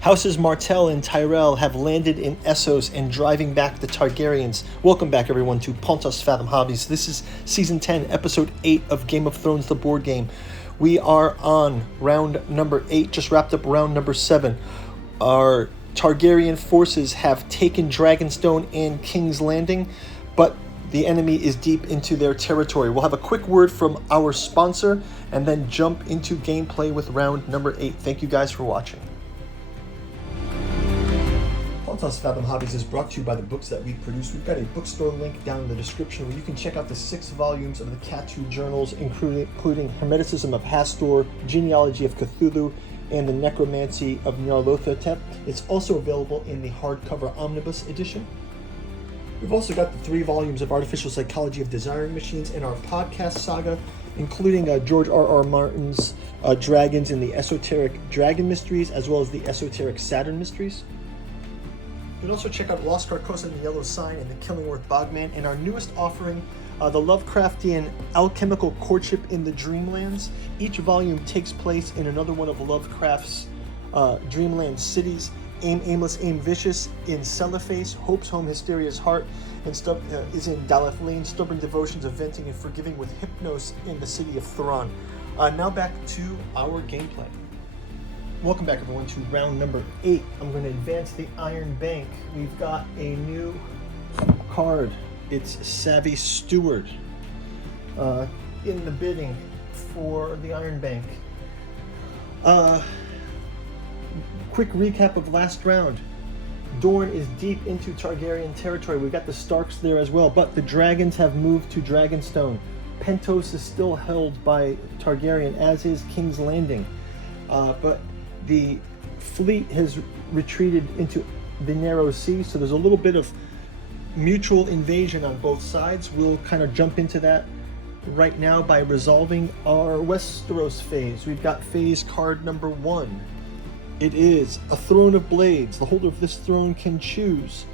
Houses Martell and Tyrell have landed in Essos and driving back the Targaryens. Welcome back, everyone, to Pontus Fathom Hobbies. This is Season 10, Episode 8 of Game of Thrones, the board game. We are on round number 8, just wrapped up round number 7. Our Targaryen forces have taken Dragonstone and King's Landing, but the enemy is deep into their territory. We'll have a quick word from our sponsor and then jump into gameplay with round number 8. Thank you guys for watching. Pontus Fathom Hobbies is brought to you by the books that we produce. We've got a bookstore link down in the description where you can check out the 6 volumes of the Catu journals, including Hermeticism of Hastur, Genealogy of Cthulhu, and the Necromancy of Nyarlathotep. It's also available in the hardcover omnibus edition. We've also got the 3 volumes of Artificial Psychology of Desiring Machines in our podcast saga, including George R.R. Martin's Dragons in the Esoteric Dragon Mysteries, as well as the Esoteric Saturn Mysteries. You can also check out Lost Carcosa and the Yellow Sign and the Killingworth Bogman, and our newest offering, the Lovecraftian Alchemical Courtship in the Dreamlands. Each volume takes place in another one of Lovecraft's dreamland cities. Aim Aimless, Aim Vicious in Cellophase, Hope's Home, Hysteria's Heart, and is in Daleth Lane, Stubborn Devotions of Venting and Forgiving with Hypnos in the City of Thrawn. Now back to our gameplay. Welcome back, everyone, to round number 8. I'm going to advance the Iron Bank. We've got a new card. It's Savvy Steward in the bidding for the Iron Bank. Quick recap of last round. Dorne is deep into Targaryen territory. We've got the Starks there as well, but the dragons have moved to Dragonstone. Pentos is still held by Targaryen, as is King's Landing. But the fleet has retreated into the Narrow Sea, so there's a little bit of mutual invasion on both sides. We'll kind of jump into that right now by resolving our Westeros phase. We've got phase card number 1. It is a Throne of Blades. The holder of this throne can choose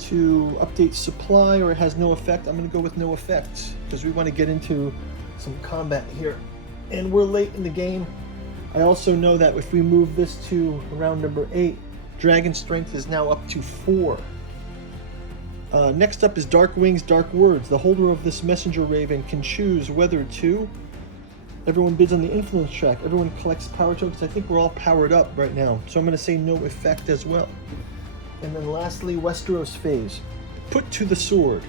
to update supply, or it has no effect. I'm going to go with no effect because we want to get into some combat here. And we're late in the game. I also know that if we move this to round number 8, Dragon Strength is now up to 4. Next up is Dark Wings, Dark Words. The holder of this Messenger Raven can choose whether to... Everyone bids on the influence track. Everyone collects power tokens. I think we're all powered up right now, so I'm going to say no effect as well. And then lastly, Westeros phase. Put to the sword.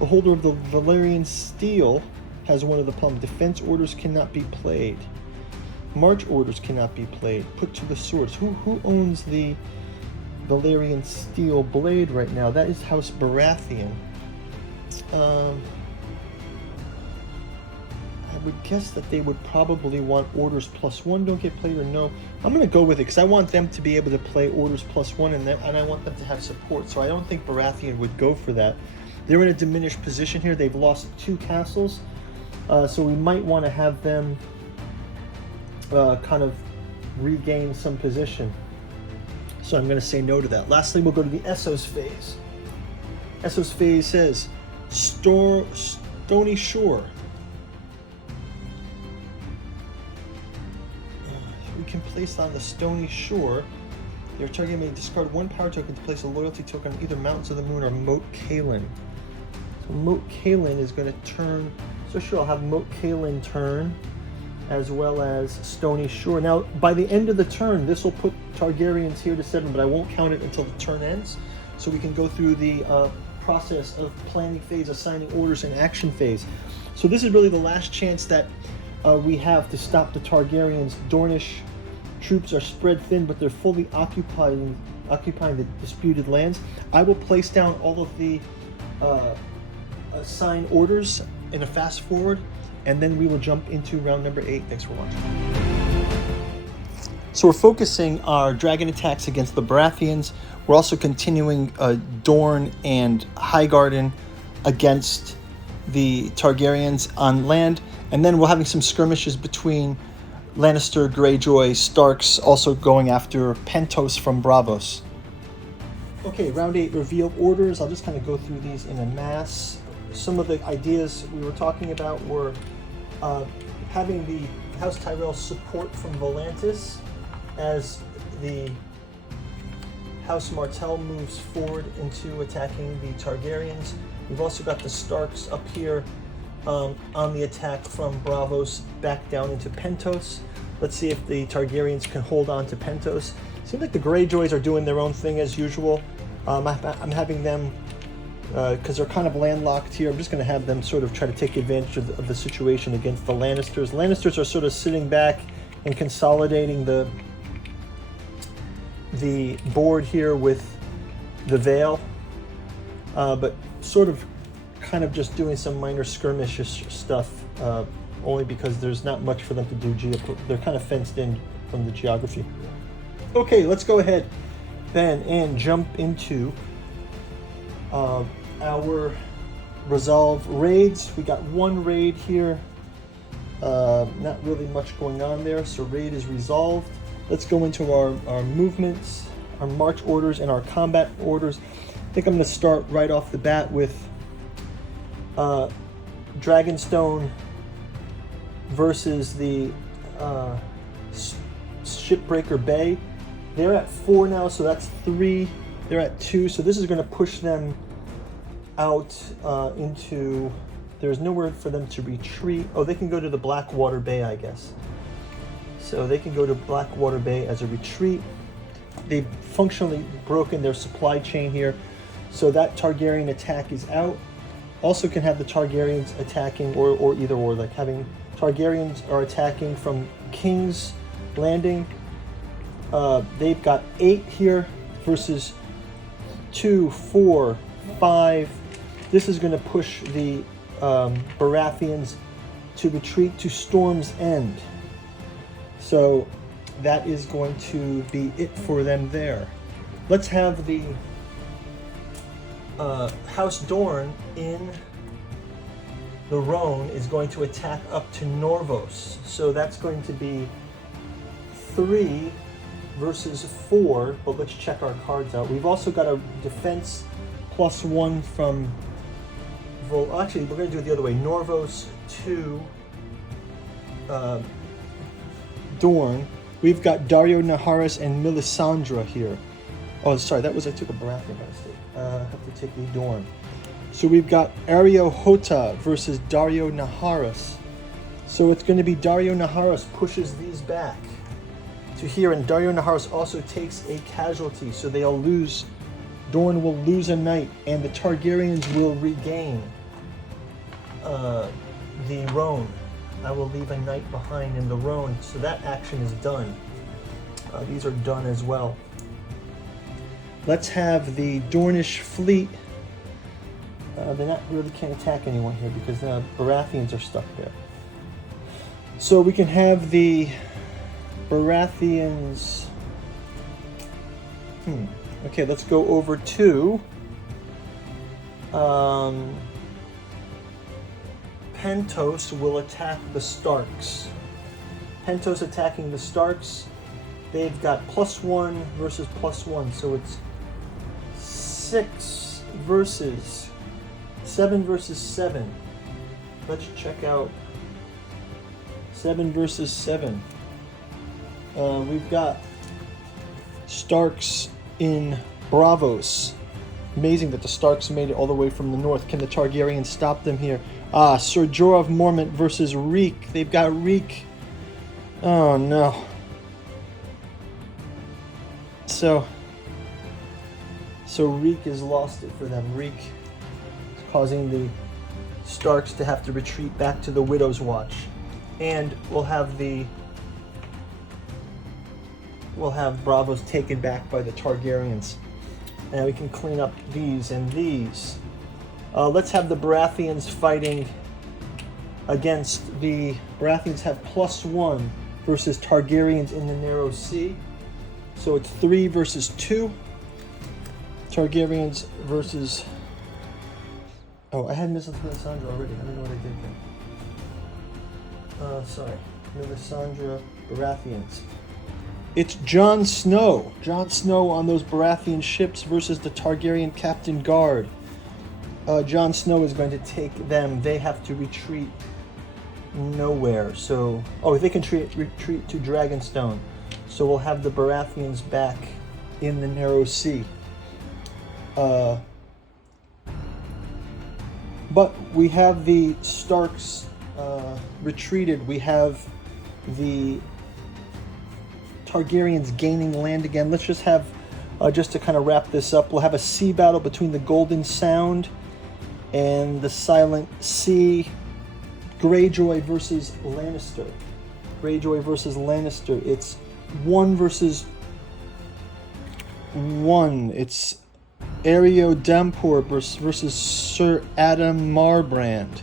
The holder of the Valyrian Steel has one of the plum. Defense orders cannot be played. March orders cannot be played. Put to the swords. Who owns the Valyrian Steel Blade right now? That is House Baratheon. I would guess that they would probably want orders +1 don't get played, or no. I'm going to go with it because I want them to be able to play orders +1, and I want them to have support. So I don't think Baratheon would go for that. They're in a diminished position here. They've lost 2 castles, so we might want to have them kind of regain some position. So I'm going to say no to that. Lastly, we'll go to the Essos phase. Essos phase says Stony Shore. We can place on the Stony Shore. Your target may discard 1 power token to place a loyalty token on either Mountains of the Moon or Moat Cailin. So Moat Cailin is going to turn. So sure, I'll have Moat Cailin turn, as well as Stony Shore. Now, by the end of the turn, this will put Targaryens here to 7, but I won't count it until the turn ends. So we can go through the process of planning phase, assigning orders, and action phase. So this is really the last chance that we have to stop the Targaryens. Dornish troops are spread thin, but they're fully occupying the disputed lands. I will place down all of the assigned orders in a fast forward, and then we will jump into round number 8. Thanks for watching. So we're focusing our dragon attacks against the Baratheons. We're also continuing Dorne and Highgarden against the Targaryens on land. And then we're having some skirmishes between Lannister, Greyjoy, Starks, also going after Pentos from Braavos. Okay, round 8, reveal orders. I'll just kind of go through these in a mass. Some of the ideas we were talking about were having the House Tyrell support from Volantis as the House Martell moves forward into attacking the Targaryens. We've also got the Starks up here on the attack from Braavos back down into Pentos. Let's see if the Targaryens can hold on to Pentos. Seems like the Greyjoys are doing their own thing as usual. I'm having them, because they're kind of landlocked here, I'm just going to have them sort of try to take advantage of the situation against the Lannisters. Lannisters are sort of sitting back and consolidating the board here with the Vale, but sort of kind of just doing some minor skirmish stuff, only because there's not much for them to do. They're kind of fenced in from the geography. Okay, let's go ahead then and jump into our resolve raids. We got one raid here, not really much going on there, so raid is resolved. Let's go into our movements, our march orders, and our combat orders. I think I'm going to start right off the bat with Dragonstone versus the Shipbreaker Bay. They're at 4 now, so that's 3. They're at 2, so this is going to push them out into... There's nowhere for them to retreat. Oh, they can go to the Blackwater Bay, I guess. So they can go to Blackwater Bay as a retreat. They've functionally broken their supply chain here, so that Targaryen attack is out. Also can have the Targaryens attacking, or either or, like having Targaryens are attacking from King's Landing. They've got 8 here versus 2, 4, 5. This is going to push the Baratheons to retreat to Storm's End. So that is going to be it for them there. Let's have the House Dorne in the Rhone is going to attack up to Norvos. So that's going to be 3 versus 4, but let's check our cards out. We've also got a defense +1 from actually, we're going to do it the other way. Norvos to Dorne. We've got Dario Naharis and Melisandre here. Oh, sorry, I took a Baratheon by mistake. I have to take the Dorne. So we've got Areo Hota versus Dario Naharis. So it's going to be Dario Naharis pushes these back to here, and Dario Naharis also takes a casualty, so they'll lose. Dorne will lose a knight, and the Targaryens will regain the Rhone. I will leave a knight behind in the Rhone, so that action is done. These are done as well. Let's have the Dornish fleet. They really can't attack anyone here because the Baratheons are stuck there. So we can have the Baratheons. Okay, let's go over to Pentos will attack the Starks. Pentos attacking the Starks. They've got +1 versus +1, so it's 6 versus 7 versus 7. Let's check out 7 versus 7. We've got Starks in Braavos. Amazing that the Starks made it all the way from the north. Can the Targaryens stop them here? Sir Jorah of Mormont versus Reek. They've got Reek. Oh no. So Reek has lost it for them. Reek is causing the Starks to have to retreat back to the Widow's Watch. And we'll have Braavos taken back by the Targaryens. And we can clean up these and these. Let's have the Baratheons fighting against the... Baratheons have +1 versus Targaryens in the Narrow Sea. So it's 3 versus 2. Targaryens versus... Oh, I had Melisandre already. I don't know what I did there. Sorry. Melisandre, Baratheons. It's Jon Snow. Jon Snow on those Baratheon ships versus the Targaryen Captain Guard. Jon Snow is going to take them. They have to retreat nowhere. So, they can retreat to Dragonstone. So we'll have the Baratheons back in the narrow sea. But we have the Starks retreated. We have the Targaryens gaining land again. Let's just have, just to kind of wrap this up, we'll have a sea battle between the Golden Sound and the Silent Sea. Greyjoy versus Lannister. Greyjoy versus Lannister. It's 1 versus 1. It's Ario Dampor versus Sir Adam Marbrand.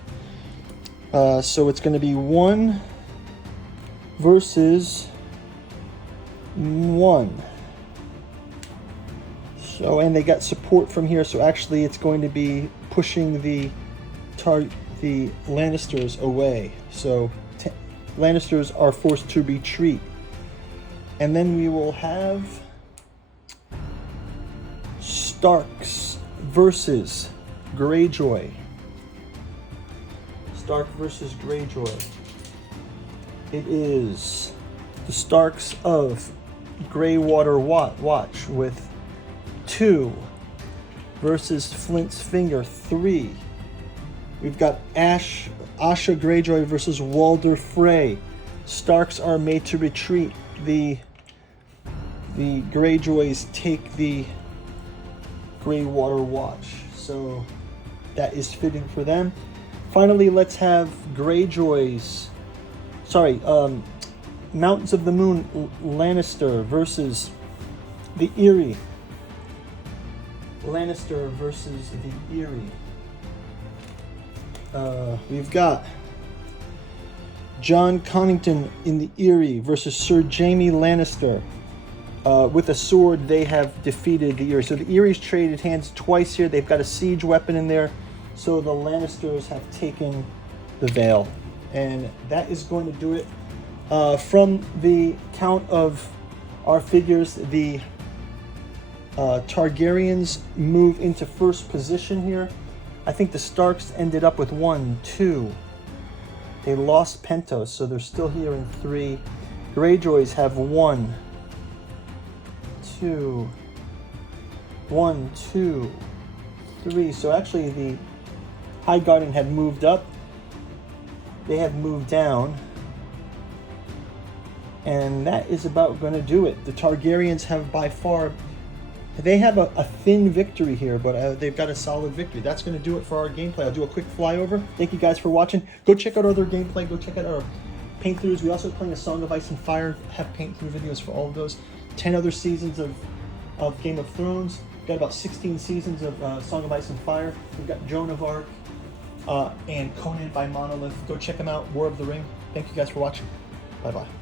So it's going to be 1 versus 1. So, and they got support from here, so actually it's going to be pushing the Lannisters away. So Lannisters are forced to retreat. And then we will have Starks versus Greyjoy. Stark versus Greyjoy. It is the Starks of Greywater Watch with 2 versus Flint's Finger 3. We've got Asha Greyjoy versus Walder Frey. Starks are made to retreat. The Greyjoys take the Greywater Watch. So that is fitting for them. Finally, let's have Greyjoys. Mountains of the Moon Lannister versus the Eyrie. Lannister versus the Eyrie. We've got Jon Connington in the Eyrie versus Sir Jaime Lannister. With a sword, they have defeated the Eyrie. So the Erie's traded hands twice here. They've got a siege weapon in there. So the Lannisters have taken the Vale. And that is going to do it. From the count of our figures, the Targaryens move into first position here. I think the Starks ended up with 1, 2. They lost Pentos, so they're still here in 3. Greyjoys have 1, 2, 1, 2, 3. So actually the Highgarden had moved up. They have moved down. And that is about going to do it. The Targaryens have by far... They have a thin victory here, but they've got a solid victory. That's going to do it for our gameplay. I'll do a quick flyover. Thank you guys for watching. Go check out other gameplay. Go check out our paint throughs. We also playing A Song of Ice and Fire. Have paint through videos for all of those. 10 other seasons of Game of Thrones. We've got about 16 seasons of Song of Ice and Fire. We've got Joan of Arc and Conan by Monolith. Go check them out. War of the Ring. Thank you guys for watching. Bye-bye.